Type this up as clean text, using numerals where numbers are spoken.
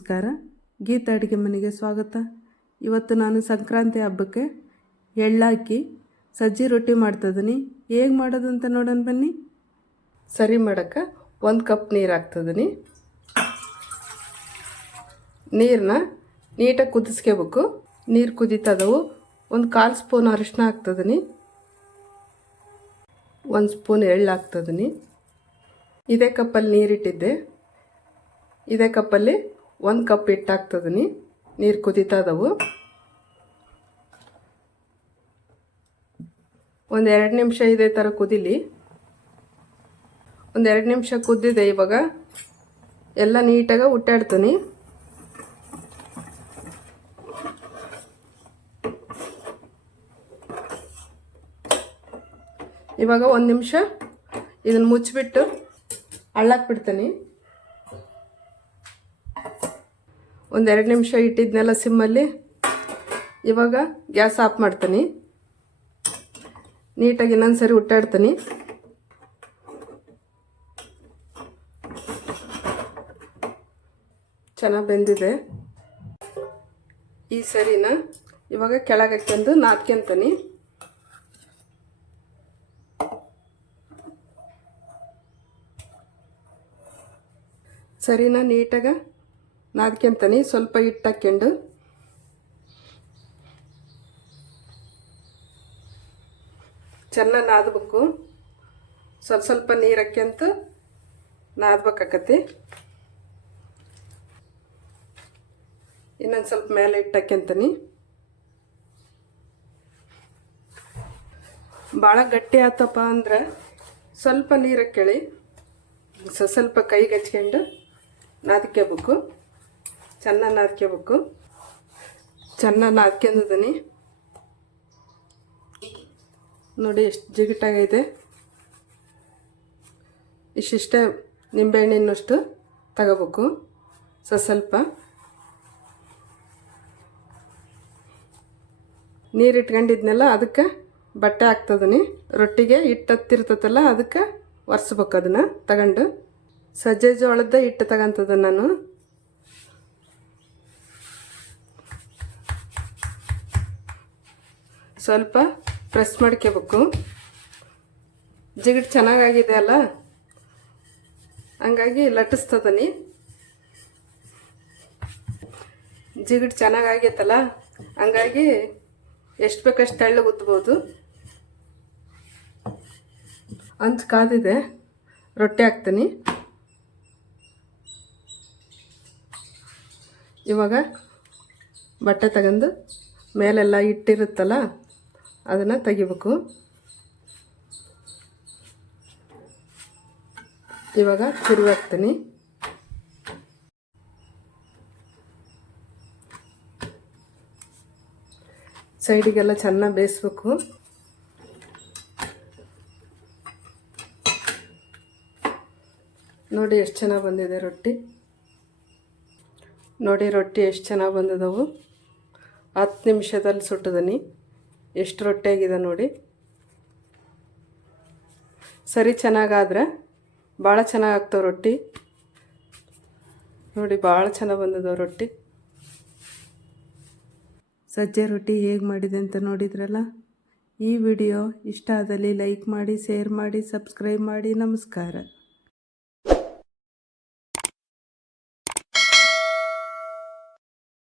ನಮಸ್ಕಾರ. ಗೀತಾ ಅಡುಗೆ ಮನೆಗೆ ಸ್ವಾಗತ. ಇವತ್ತು ನಾನು ಸಂಕ್ರಾಂತಿ ಹಬ್ಬಕ್ಕೆ ಎಳ್ಳಾಕಿ ಸಜ್ಜಿ ರೊಟ್ಟಿ ಮಾಡ್ತಿದ್ದೀನಿ. ಹೇಗೆ ಮಾಡೋದು ಅಂತ ನೋಡೋಣ ಬನ್ನಿ. ಸರಿ ಮಾಡೋಕ್ಕೆ 1 ಕಪ್ ನೀರು ಹಾಕ್ತಿದ್ದೀನಿ. ನೀರನ್ನ ನೀಟಾಗಿ ಕುದಿಸ್ಕೋಬೇಕು. ನೀರು ಕುದೀತದವು. 1/4 ಸ್ಪೂನ್ ಅರಿಶಿನ ಹಾಕ್ತಿದ್ದೀನಿ. 1 ಸ್ಪೂನ್ ಎಳ್ಳು ಹಾಕ್ತಿದ್ದೀನಿ. ಇದೇ ಕಪ್ಪಲ್ಲಿ ನೀರಿಟ್ಟಿದ್ದೆ. ಇದೇ ಕಪ್ಪಲ್ಲಿ 1 ಕಪ್ ಹಿಟ್ಟು ಹಾಕ್ತಿದ್ದೀನಿ. ನೀರು ಕುದೀತಾ ಇದಾವು. 1-2 ನಿಮಿಷ ಇದೇ ಥರ ಕುದೀಲಿ. 1-2 ನಿಮಿಷ ಕುದ್ದಿದೆ. ಇವಾಗ ಎಲ್ಲ ನೀಟಾಗಿ ಉಟ್ಟಾಡ್ತೀನಿ. ಇವಾಗ 1 ನಿಮಿಷ ಇದನ್ನು ಮುಚ್ಚಿಬಿಟ್ಟು ಹಳ್ಳಾಕ್ಬಿಡ್ತೀನಿ. 1-2 ನಿಮಿಷ ಇಟ್ಟಿದ್ನೆಲ್ಲ ಸಿಮ್ಮಲ್ಲಿ. ಇವಾಗ ಗ್ಯಾಸ್ ಆಫ್ ಮಾಡ್ತೀನಿ. ನೀಟಾಗಿ ಇನ್ನೊಂದ್ಸರಿ ಉಟ್ಟಾಡ್ತೀನಿ. ಚೆನ್ನಾಗಿ ಬೆಂದಿದೆ. ಈ ಸರಿನ ಇವಾಗ ಕೆಳಗೆ ಹಾಕ್ಕೊಂಡು ನಾದ್ಕೊಂತೀನಿ. ಸರಿನ ನೀಟಾಗಿ ನಾದ್ಕೊಂತೀನಿ. ಸ್ವಲ್ಪ ಹಿಟ್ಟು ಹಾಕ್ಕೊಂಡು ಚೆನ್ನಾಗಿ ನಾದಬೇಕು. ಸ್ವಲ್ಪ ನೀರು ಹಾಕ್ಯಂತ ನಾದಬೇಕಾಕತಿ. ಇನ್ನೊಂದು ಸ್ವಲ್ಪ ಮೇಲೆ ಹಿಟ್ಟು ಹಾಕ್ಯಂತೀನಿ. ಭಾಳ ಗಟ್ಟಿ ಆತಪ್ಪ ಅಂದ್ರೆ ಸ್ವಲ್ಪ ನೀರು ಹಾಕ್ಯಳಿ. ಸ್ವಲ್ಪ ಕೈಗೆ ಹಚ್ಕೊಂಡು ನಾದ್ಕೋಬೇಕು. ಚೆನ್ನಾಗಿ ನಾದ್ಕೋಬೇಕು. ಚೆನ್ನಾಗಿ ನಾದ್ಕೊಂಡಿದ್ದೀನಿ. ನೋಡಿ ಎಷ್ಟು ಜಿಗಿಟಾಗಿದೆ. ಇಷ್ಟಿಷ್ಟೇ ನಿಂಬೆಹಣ್ಣಿನಷ್ಟು ತಗೋಬೇಕು. ಸ್ವಲ್ಪ ನೀರು ಇಟ್ಕೊಂಡಿದ್ನೆಲ್ಲ ಅದಕ್ಕೆ ಬಟ್ಟೆ ಹಾಕ್ತದೀನಿ. ರೊಟ್ಟಿಗೆ ಹಿಟ್ಟು ಹತ್ತಿರ್ತದಲ್ಲ ಅದಕ್ಕೆ ಒರೆಸ್ಬೇಕು. ಅದನ್ನು ತಗೊಂಡು ಸಜ್ಜೆ ಜೋಳದ ಹಿಟ್ಟು ತಗೊಂತದ ನಾನು. ಸ್ವಲ್ಪ ಪ್ರೆಸ್ ಮಾಡ್ಕೋಬೇಕು. ಜಿಗಿಟ್ ಚೆನ್ನಾಗಾಗಿದೆ ಅಲ್ಲ, ಹಂಗಾಗಿ ಲಟ್ಟಿಸ್ತದನಿ. ಜಿಗಿಟ್ ಚೆನ್ನಾಗಾಗೈತಲ್ಲ ಹಂಗಾಗಿ ಎಷ್ಟು ಬೇಕಷ್ಟು ತೆಳ್ಳಗೆ ಉದ್ಬೋದು. ಹಂಚು ಕಾದಿದೆ. ರೊಟ್ಟಿ ಹಾಕ್ತೀನಿ. ಇವಾಗ ಬಟ್ಟೆ ತಗೊಂಡು ಮೇಲೆಲ್ಲ ಹಿಟ್ಟಿರುತ್ತಲ್ಲ ಅದನ್ನು ತೆಗಿಬೇಕು. ಇವಾಗ ತಿರುವಿ ಹಾಕ್ತೀನಿ. ಸೈಡಿಗೆಲ್ಲ ಚೆನ್ನಾಗಿ ಬೇಯಿಸ್ಬೇಕು. ನೋಡಿ ಎಷ್ಟು ಚೆನ್ನಾಗಿ ಬಂದಿದೆ ರೊಟ್ಟಿ. ನೋಡಿ ರೊಟ್ಟಿ ಎಷ್ಟು ಚೆನ್ನಾಗಿ ಬಂದಿದ್ದವು. 10 ನಿಮಿಷದಲ್ಲಿ ಸುಟ್ಟಿದ್ದೀನಿ. ಎಷ್ಟು ರೊಟ್ಟಿ ಆಗಿದೆ ನೋಡಿ. ಸರಿ ಚೆನ್ನಾಗಾದ್ರೆ ಭಾಳ ಚೆನ್ನಾಗಿ ಆಗ್ತಾವೆ ರೊಟ್ಟಿ. ನೋಡಿ ಭಾಳ ಚೆನ್ನಾಗಿ ಬಂದಿದ್ದಾವೆ ರೊಟ್ಟಿ. ಸಜ್ಜೆ ರೊಟ್ಟಿ ಹೇಗೆ ಮಾಡಿದೆ ಅಂತ ನೋಡಿದ್ರಲ್ಲ. ಈ ವಿಡಿಯೋ ಇಷ್ಟ ಆದಲ್ಲಿ ಲೈಕ್ ಮಾಡಿ, ಶೇರ್ ಮಾಡಿ, ಸಬ್ಸ್ಕ್ರೈಬ್ ಮಾಡಿ. ನಮಸ್ಕಾರ.